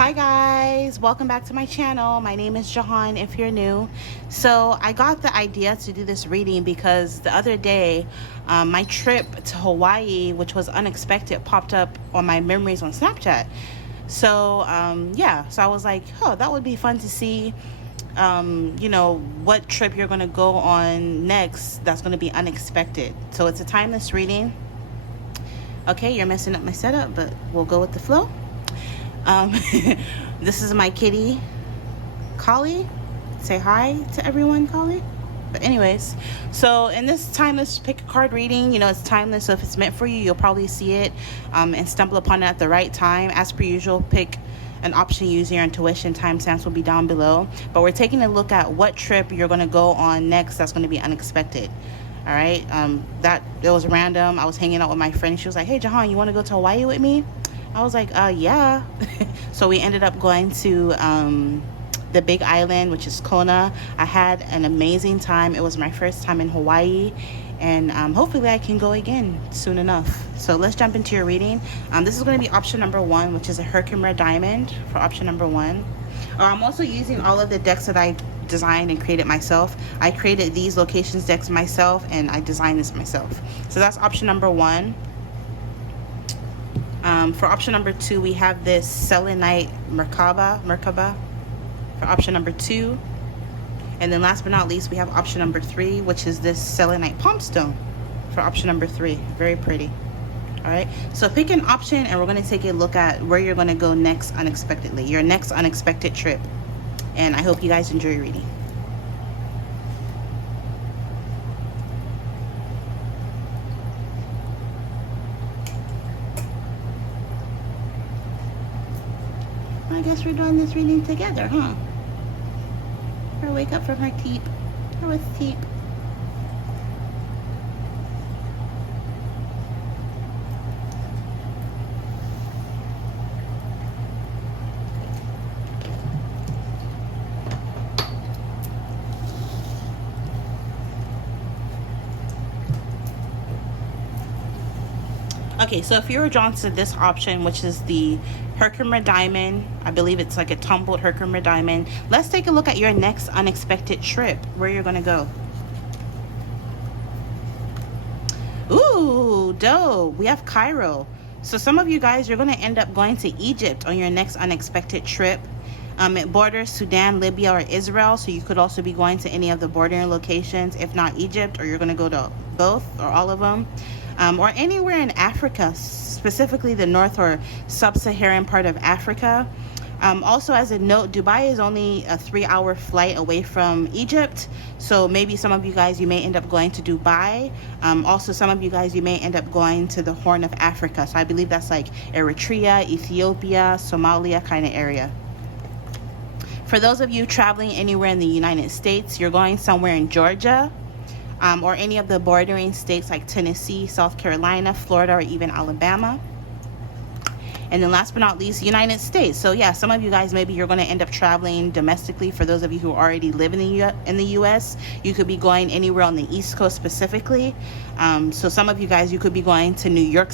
Hi guys, welcome back to my channel. My name is Jehan if you're new. So I got the idea to do this reading because the other day my trip to Hawaii, which was unexpected, popped up on my memories on Snapchat. So yeah, so I was like, oh, that would be fun to see you know, what trip you're gonna go on next that's gonna be unexpected. So it's a timeless reading. Okay, you're messing up my setup, but we'll go with the flow. This is my kitty, Collie. Say hi to everyone, Collie. But anyways, so in this timeless pick a card reading, you know, it's timeless, so if it's meant for you, you'll probably see it and stumble upon it at the right time. As per usual, pick an option using your intuition. Timestamps will be down below. But we're taking a look at what trip you're going to go on next that's going to be unexpected. All right, that it was random. I was hanging out with my friend. She was like, hey Jehan, you want to go to Hawaii with me? I was like, yeah. So we ended up going to the big island, which is Kona. I had an amazing time. It was my first time in Hawaii, and hopefully I can go again soon enough. So let's jump into your reading. This is going to be option number 1, which is a E.N.T.E.R.T.A.I.N.M.E.N.T for option number 1. I'm also using all of the decks that I designed and created myself. I created these locations decks myself, and I designed this myself. So that's option number 1. For option number 2, we have this selenite Merkaba for option number 2. And then last but not least, we have option number 3, which is this selenite palm stone for option number 3. Very pretty. All right, so pick an option and we're going to take a look at where you're going to go next unexpectedly, your next unexpected trip. And I hope you guys enjoy your reading. I guess we're doing this reading together, huh? Her wake up from her teep. Her with teep. Okay, so if you were drawn to this option, which is the E.N.T.E.R.T.A.I.N.M.E.N, I believe it's like a tumbled E.N.T.E.R.T.A.I.N.M.E.N, let's take a look at your next unexpected trip, where you're gonna go. Ooh, dope. We have Cairo. So some of you guys, you're gonna end up going to Egypt on your next unexpected trip. It borders Sudan, Libya, or Israel, so you could also be going to any of the bordering locations, if not Egypt, or you're gonna go to both or all of them. Or anywhere in Africa, specifically the north or sub-Saharan part of Africa. Also, as a note, Dubai is only a 3-hour flight away from Egypt, so maybe some of you guys, you may end up going to Dubai. Also, some of you guys, you may end up going to the Horn of Africa, so I believe that's like Eritrea, Ethiopia, Somalia kind of area. For those of you traveling anywhere in the United States, you're going somewhere in Georgia, or any of the bordering states like Tennessee, South Carolina, Florida, or even Alabama. And then last but not least, United States. So yeah, some of you guys, maybe you're going to end up traveling domestically. For those of you who already live in the US, you could be going anywhere on the East Coast specifically. So some of you guys, you could be going to New York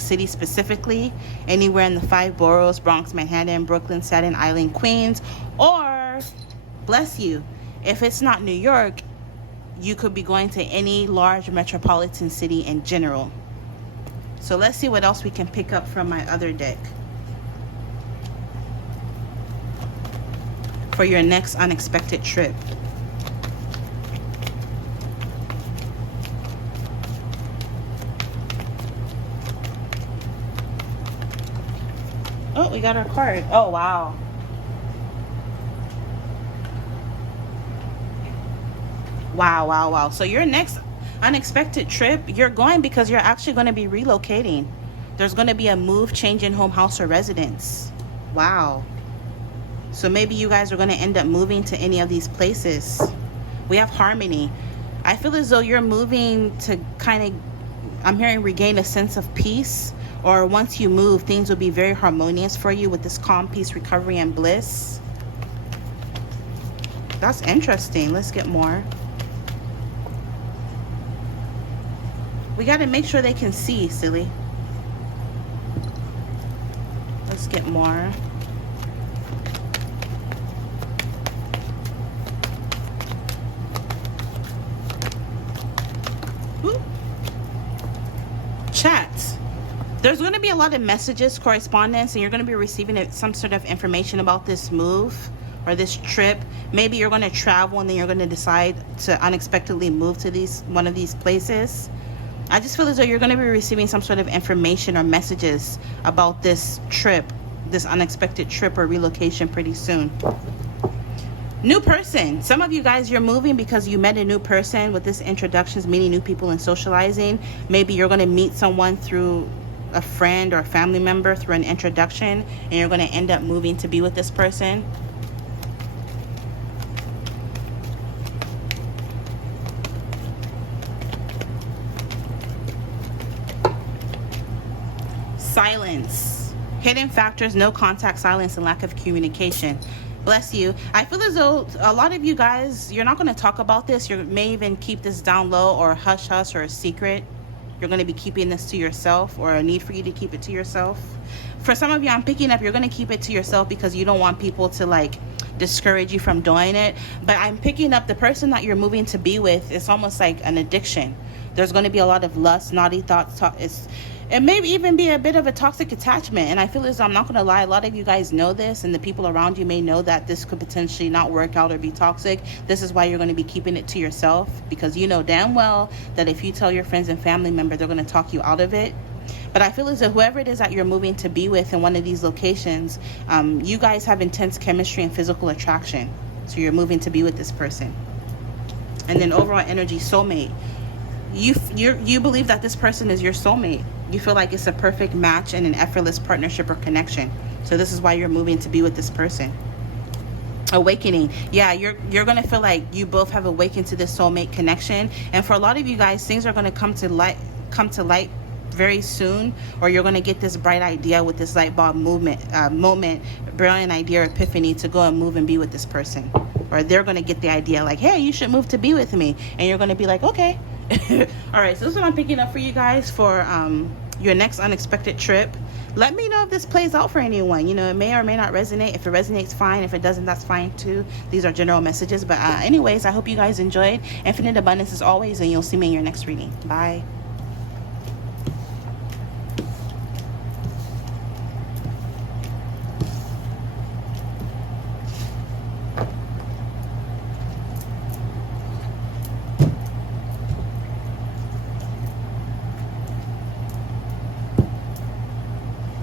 City specifically, anywhere in the 5 boroughs, Bronx, Manhattan, Brooklyn, Staten Island, Queens, or, bless you, if it's not New York, you could be going to any large metropolitan city in general. So let's see what else we can pick up from my other deck for your next unexpected trip. Oh, we got our card. Oh, wow. Wow. So your next unexpected trip, you're going because you're actually going to be relocating. There's going to be a move, change in home, house, or residence. Wow. So maybe you guys are going to end up moving to any of these places. We have harmony. I feel as though you're moving to kind of, I'm hearing, regain a sense of peace. Or once you move, things will be very harmonious for you with this calm, peace, recovery, and bliss. That's interesting. Let's get more. We got to make sure they can see, silly. Let's get more. There's going to be a lot of messages, correspondence, and you're going to be receiving some sort of information about this move or this trip. Maybe you're going to travel and then you're going to decide to unexpectedly move to one of these places. I just feel as though you're going to be receiving some sort of information or messages about this trip, this unexpected trip or relocation pretty soon. New person. Some of you guys, you're moving because you met a new person. With this introductions, meeting new people and socializing. Maybe you're going to meet someone through a friend or a family member through an introduction, and you're going to end up moving to be with this person. Silence. Hidden factors, no contact, silence, and lack of communication. Bless you. I feel as though a lot of you guys, you're not going to talk about this. You may even keep this down low or hush hush or a secret. You're going to be keeping this to yourself, or a need for you to keep it to yourself. For some of you, I'm picking up, you're going to keep it to yourself because you don't want people to like discourage you from doing it. But I'm picking up the person that you're moving to be with. It's almost like an addiction. There's going to be a lot of lust, naughty thoughts. It may even be a bit of a toxic attachment. And I feel as though, I'm not going to lie, a lot of you guys know this, and the people around you may know that this could potentially not work out or be toxic. This is why you're going to be keeping it to yourself, because you know damn well that if you tell your friends and family members, they're going to talk you out of it. But I feel as though whoever it is that you're moving to be with in one of these locations, you guys have intense chemistry and physical attraction. So you're moving to be with this person. And then overall energy, soulmate. You believe that this person is your soulmate. You feel like it's a perfect match and an effortless partnership or connection. So this is why you're moving to be with this person. Awakening. Yeah, you're going to feel like you both have awakened to this soulmate connection. And for a lot of you guys, things are going to come to light very soon, or you're going to get this bright idea with this light bulb moment, brilliant idea, epiphany to go and move and be with this person. Or they're going to get the idea like, hey, you should move to be with me. And you're going to be like, okay. All right, so this is what I'm picking up for you guys for your next unexpected trip. Let me know if this plays out for anyone. You know, it may or may not resonate. If it resonates, fine. If it doesn't, that's fine too. These are general messages. But anyways, I hope you guys enjoyed. Infinite abundance as always, and you'll see me in your next reading. Bye.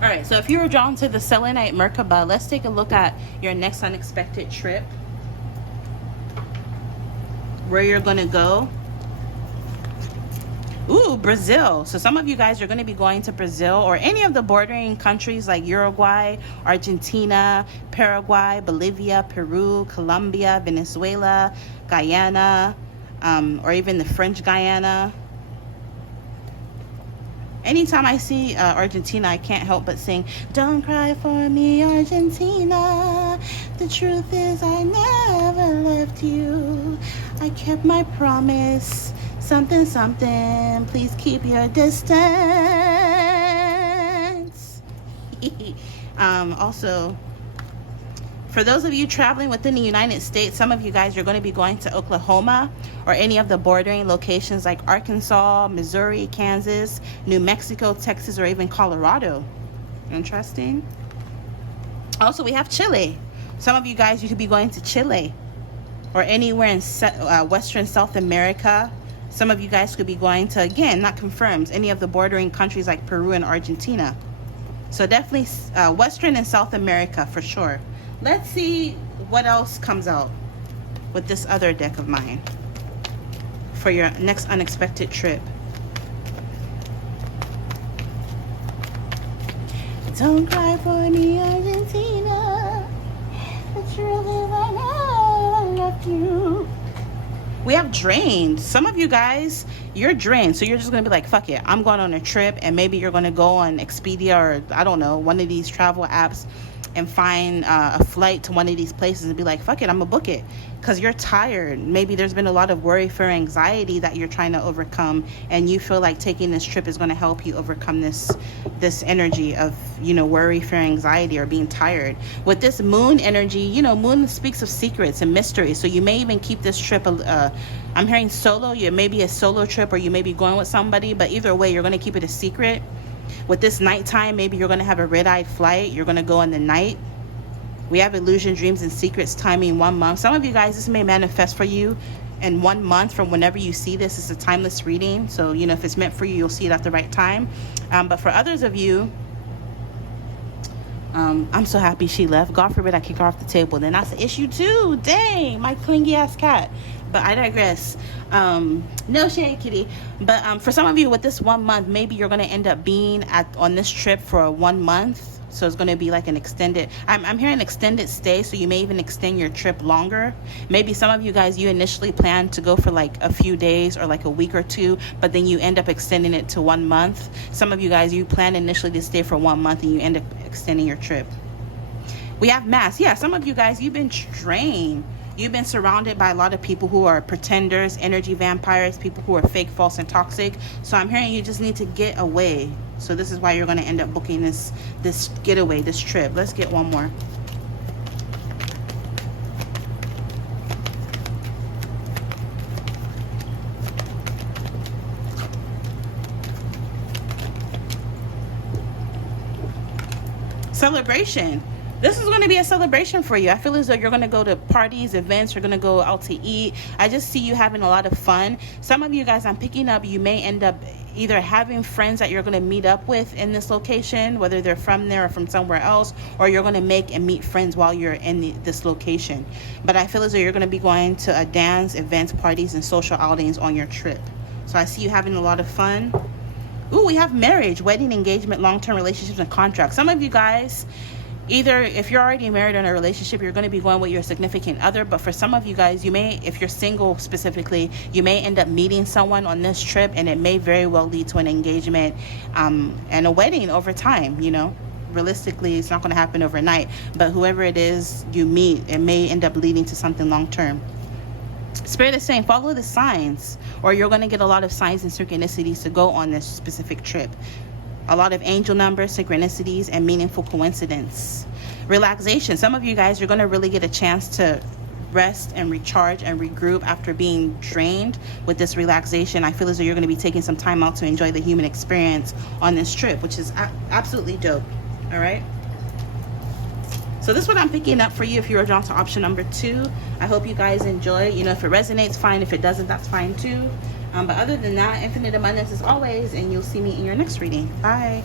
Alright, so if you were drawn to the selenite Merkaba, let's take a look at your next unexpected trip. Where you're going to go. Ooh, Brazil. So some of you guys are going to be going to Brazil or any of the bordering countries like Uruguay, Argentina, Paraguay, Bolivia, Peru, Colombia, Venezuela, Guyana, or even the French Guyana. Anytime I see Argentina, I can't help but sing, don't cry for me, Argentina. The truth is I never left you. I kept my promise. Something, something. Please keep your distance. Also, for those of you traveling within the United States, some of you guys are going to be going to Oklahoma or any of the bordering locations like Arkansas, Missouri, Kansas, New Mexico, Texas, or even Colorado. Interesting. Also, we have Chile. Some of you guys, you could be going to Chile or anywhere in Western South America. Some of you guys could be going to, again, not confirmed, any of the bordering countries like Peru and Argentina. So definitely Western and South America for sure. Let's see what else comes out with this other deck of mine for your next unexpected trip. Don't cry for me, Argentina. The truth is I never left you. We have drained. Some of you guys, you're drained. So you're just going to be like, fuck it. I'm going on a trip, and maybe you're going to go on Expedia or, I don't know, one of these travel apps and find a flight to one of these places and be like, fuck it, I'm gonna book it, because you're tired. Maybe there's been a lot of worry, fear, anxiety that you're trying to overcome, and you feel like taking this trip is going to help you overcome this energy of, you know, worry, fear, anxiety, or being tired. With this moon energy, you know, moon speaks of secrets and mysteries, so you may even keep this trip I'm hearing solo. You may be a solo trip, or you may be going with somebody, but either way, you're going to keep it a secret. With this nighttime, maybe you're going to have a red-eyed flight. You're going to go in the night. We have illusion, dreams, and secrets timing 1 month. Some of you guys, this may manifest for you in 1 month from whenever you see this. It's a timeless reading. So, you know, if it's meant for you, you'll see it at the right time. But for others of you, I'm so happy she left. God forbid I kick her off the table. Then that's the issue too. Dang, my clingy ass cat. But I digress. No shade, kitty. But for some of you with this 1 month, maybe you're going to end up being on this trip for 1 month. So it's going to be like an extended, I'm hearing extended stay. So you may even extend your trip longer. Maybe some of you guys, you initially planned to go for like a few days or like a week or two, but then you end up extending it to 1 month. Some of you guys, you planned initially to stay for 1 month and you end up extending your trip. We have mass. Yeah, some of you guys, you've been drained. You've been surrounded by a lot of people who are pretenders, energy vampires, people who are fake, false, and toxic. So I'm hearing you just need to get away. So this is why you're going to end up booking this getaway, this trip. Let's get one more. Celebration. This is going to be a celebration for you. I feel as though you're going to go to parties, events, you're going to go out to eat. I just see you having a lot of fun. Some of you guys, I'm picking up, you may end up either having friends that you're going to meet up with in this location, whether they're from there or from somewhere else, or you're going to make and meet friends while you're in this location. But I feel as though you're going to be going to a dance, events, parties, and social outings on your trip. So I see you having a lot of fun. Ooh, we have marriage, wedding, engagement, long-term relationships, and contracts. Some of you guys, either if you're already married or in a relationship, you're going to be going with your significant other. But for some of you guys, you may, if you're single specifically, you may end up meeting someone on this trip, and it may very well lead to an engagement and a wedding over time. You know, realistically, it's not going to happen overnight. But whoever it is you meet, it may end up leading to something long-term. Spirit is saying follow the signs, or you're going to get a lot of signs and synchronicities to go on this specific trip. A lot of angel numbers, synchronicities, and meaningful coincidence. Relaxation. Some of you guys, you're going to really get a chance to rest and recharge and regroup after being drained with this relaxation. I feel as though you're going to be taking some time out to enjoy the human experience on this trip, which is absolutely dope. All right. So this is what I'm picking up for you if you are drawn to option number 2. I hope you guys enjoy. You know, if it resonates, fine. If it doesn't, that's fine too. But other than that, infinite abundance as always, and you'll see me in your next reading. Bye.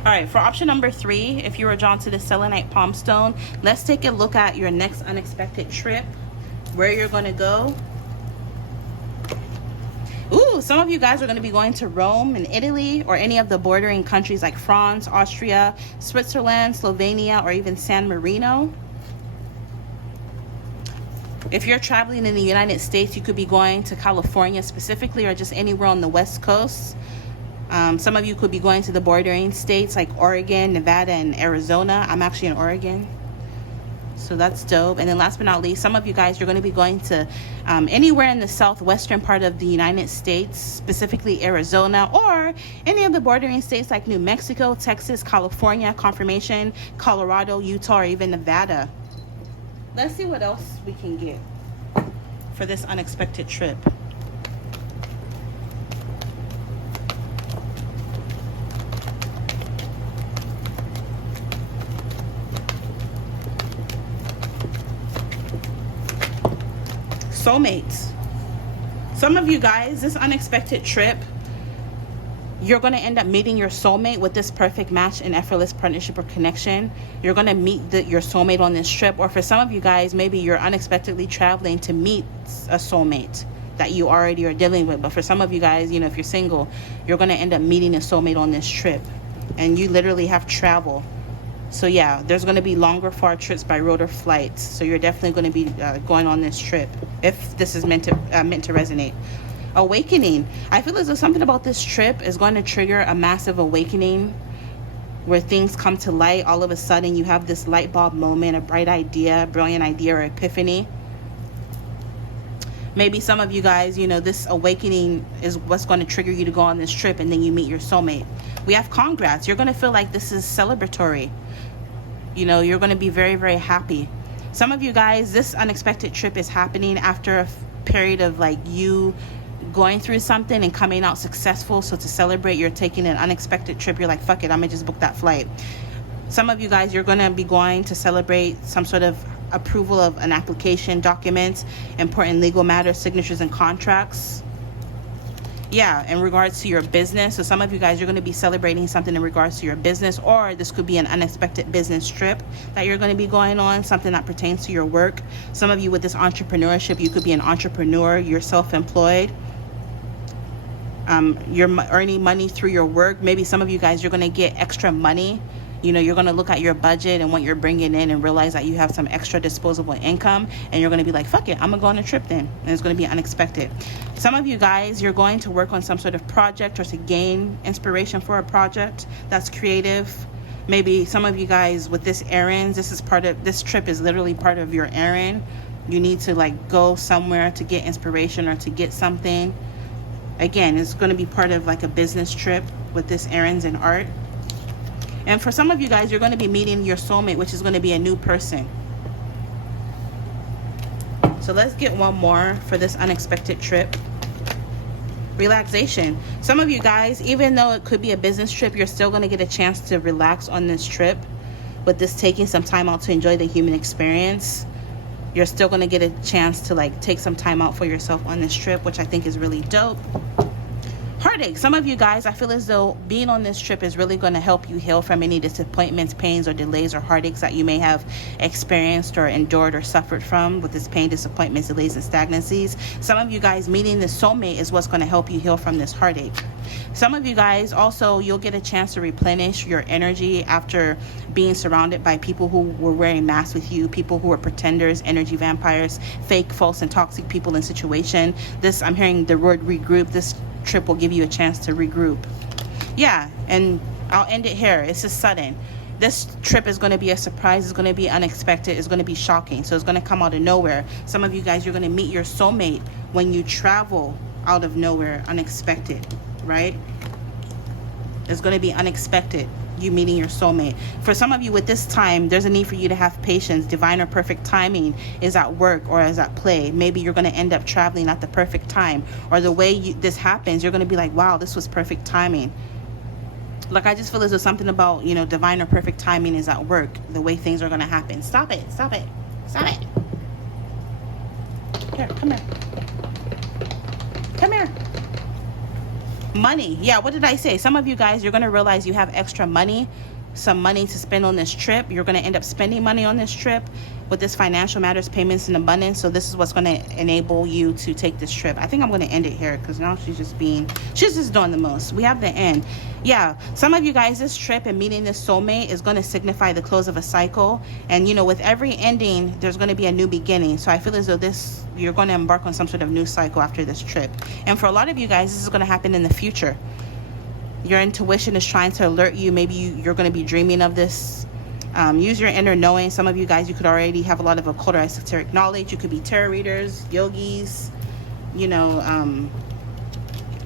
All right, for option number 3, if you are drawn to the selenite palm stone, let's take a look at your next unexpected trip, where you're going to go. Ooh, some of you guys are going to be going to Rome and Italy, or any of the bordering countries like France, Austria, Switzerland, Slovenia, or even San Marino. If you're traveling in the United States, you could be going to California specifically, or just anywhere on the West Coast. Some of you could be going to the bordering states like Oregon, Nevada, and Arizona. I'm actually in Oregon. So that's dope. And then last but not least, some of you guys, you're going to be going to anywhere in the southwestern part of the United States, specifically Arizona, or any of the bordering states like New Mexico, Texas, California, confirmation, Colorado, Utah, or even Nevada. Let's see what else we can get for this unexpected trip. Soulmates. Some of you guys, this unexpected trip, you're going to end up meeting your soulmate with this perfect match and effortless partnership or connection. You're going to meet your soulmate on this trip. Or for some of you guys, maybe you're unexpectedly traveling to meet a soulmate that you already are dealing with. But for some of you guys, you know, if you're single, you're going to end up meeting a soulmate on this trip, and you literally have travel. So yeah, there's going to be longer, far trips by road or flights. So you're definitely going to be going on this trip, if this is meant to resonate. Awakening. I feel as though something about this trip is going to trigger a massive awakening, where things come to light. All of a sudden, you have this light bulb moment, a bright idea, brilliant idea, or epiphany. Maybe some of you guys, you know, this awakening is what's going to trigger you to go on this trip, and then you meet your soulmate. We have congrats. You're going to feel like this is celebratory. You know, you're going to be very, very happy. Some of you guys, this unexpected trip is happening after a period of like you going through something and coming out successful. So to celebrate, you're taking an unexpected trip. You're like, fuck it, I'm gonna just book that flight. Some of you guys, you're gonna be going to celebrate some sort of approval of an application, documents, important legal matters, signatures and contracts. Yeah, in regards to your business. So some of you guys, you're going to be celebrating something in regards to your business, or this could be an unexpected business trip that you're going to be going on, something that pertains to your work. Some of you with this entrepreneurship, you could be an entrepreneur, you're self-employed. You're earning money through your work. Maybe some of you guys, you're going to get extra money. You know, you're going to look at your budget and what you're bringing in and realize that you have some extra disposable income, and you're going to be like, fuck it, I'm going to go on a trip then. And it's going to be unexpected. Some of you guys, you're going to work on some sort of project or to gain inspiration for a project that's creative. Maybe some of you guys with this errands, this trip is literally part of your errand. You need to like go somewhere to get inspiration or to get something. Again, it's going to be part of like a business trip with this errands and art. And for some of you guys, you're going to be meeting your soulmate, which is going to be a new person. So let's get one more for this unexpected trip. Relaxation. Some of you guys, even though it could be a business trip, you're still going to get a chance to relax on this trip. With this taking some time out to enjoy the human experience, you're still going to get a chance to like take some time out for yourself on this trip, which I think is really dope. Heartache. Some of you guys, I feel as though being on this trip is really going to help you heal from any disappointments, pains, or delays or heartaches that you may have experienced or endured or suffered from with this pain, disappointments, delays, and stagnancies. Some of you guys, meeting this soulmate is what's going to help you heal from this heartache. Some of you guys also, you'll get a chance to replenish your energy after being surrounded by people who were wearing masks with you, people who are pretenders, energy vampires, fake, false, and toxic people in situation. This, I'm hearing the word regroup. This trip will give you a chance to regroup. Yeah, and I'll end it here. It's just sudden. This trip is going to be a surprise. It's going to be unexpected. It's going to be shocking. So it's going to come out of nowhere. Some of you guys, you're going to meet your soulmate when you travel out of nowhere, unexpected, right? It's going to be unexpected, you meeting your soulmate. For some of you with this time, there's a need for you to have patience. Divine or perfect timing is at work or is at play. Maybe you're going to end up traveling at the perfect time, or the way this happens, you're going to be like, wow, this was perfect timing. Like, I just feel as though something about, you know, divine or perfect timing is at work, the way things are going to happen. Stop it, stop it, stop it. Here, come here. Come here. Money. Yeah, what did I say? Some of you guys, you're going to realize you have extra money, some money to spend on this trip. You're going to end up spending money on this trip with this financial matters, payments, and abundance. So this is what's going to enable you to take this trip. I think I'm going to end it here because now she's just doing the most. We have the end. Yeah, some of you guys, this trip and meeting this soulmate is going to signify the close of a cycle. And, you know, with every ending, there's going to be a new beginning. So I feel as though you're going to embark on some sort of new cycle after this trip. And for a lot of you guys, this is going to happen in the future. Your intuition is trying to alert you. Maybe you're going to be dreaming of this. Use your inner knowing. Some of you guys, you could already have a lot of occult or esoteric knowledge. You could be tarot readers, yogis, you know,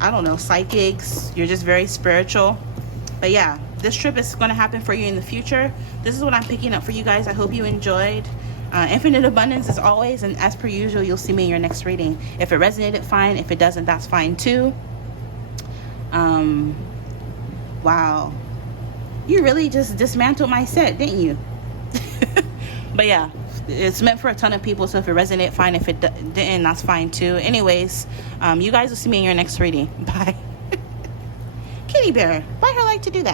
I don't know, psychics. You're just very spiritual. But yeah, this trip is going to happen for you in the future. This is what I'm picking up for you guys. I hope you enjoyed. Infinite abundance as always, and as per usual, you'll see me in your next reading. If it resonated, fine. If it doesn't, that's fine too. Wow, you really just dismantled my set, didn't you? But yeah, it's meant for a ton of people, so if it resonated, fine. If it didn't, that's fine too. Anyways, you guys will see me in your next reading. Bye. Kitty bear, why her like to do that?